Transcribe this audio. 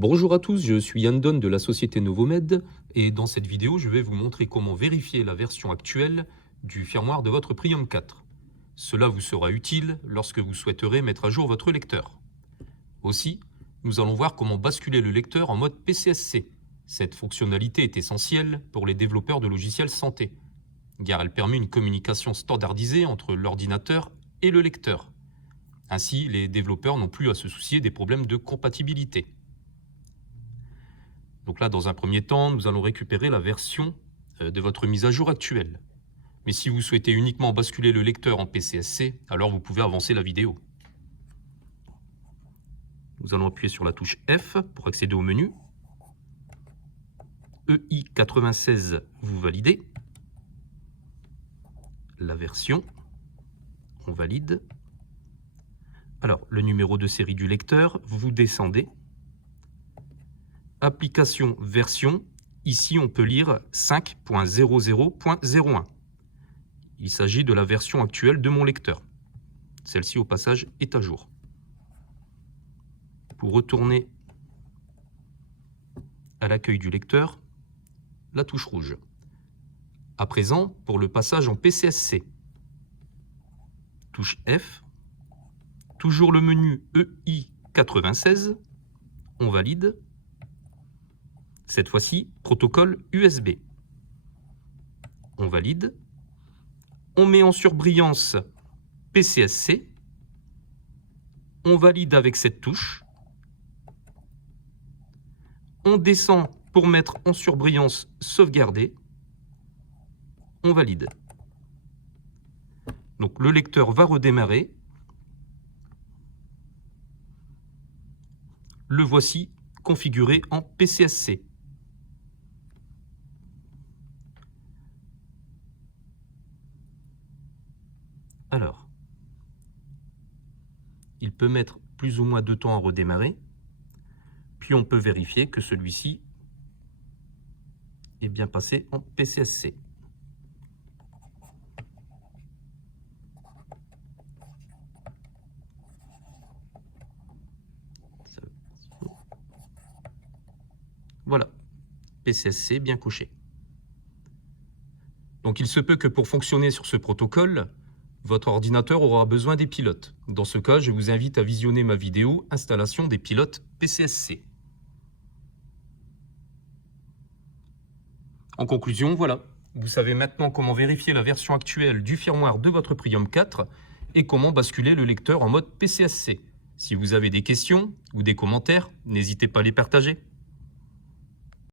Bonjour à tous, je suis Andon de la société Novomed et dans cette vidéo je vais vous montrer comment vérifier la version actuelle du firmware de votre Priom 4. Cela vous sera utile lorsque vous souhaiterez mettre à jour votre lecteur. Aussi, nous allons voir comment basculer le lecteur en mode PCSC. Cette fonctionnalité est essentielle pour les développeurs de logiciels santé, car elle permet une communication standardisée entre l'ordinateur et le lecteur. Ainsi, les développeurs n'ont plus à se soucier des problèmes de compatibilité. Donc là, dans un premier temps, nous allons récupérer la version de votre mise à jour actuelle. Mais si vous souhaitez uniquement basculer le lecteur en PCSC, alors vous pouvez avancer la vidéo. Nous allons appuyer sur la touche F pour accéder au menu. EI96, vous validez. La version, on valide. Alors, le numéro de série du lecteur, vous descendez. Application version, ici on peut lire 5.00.01. Il s'agit de la version actuelle de mon lecteur. Celle-ci au passage est à jour. Pour retourner à l'accueil du lecteur, la touche rouge. À présent, pour le passage en PCSC, touche F, toujours le menu EI96, on valide. Cette fois-ci, protocole USB. On valide. On met en surbrillance PCSC. On valide avec cette touche. On descend pour mettre en surbrillance sauvegarder. On valide. Donc le lecteur va redémarrer. Le voici configuré en PCSC. Alors, il peut mettre plus ou moins de temps à redémarrer, puis on peut vérifier que celui-ci est bien passé en PCSC. Voilà, PCSC bien coché. Donc il se peut que pour fonctionner sur ce protocole, votre ordinateur aura besoin des pilotes. Dans ce cas, je vous invite à visionner ma vidéo « Installation des pilotes PCSC ». En conclusion, voilà, vous savez maintenant comment vérifier la version actuelle du firmware de votre Priom 4 et comment basculer le lecteur en mode PCSC. Si vous avez des questions ou des commentaires, n'hésitez pas à les partager.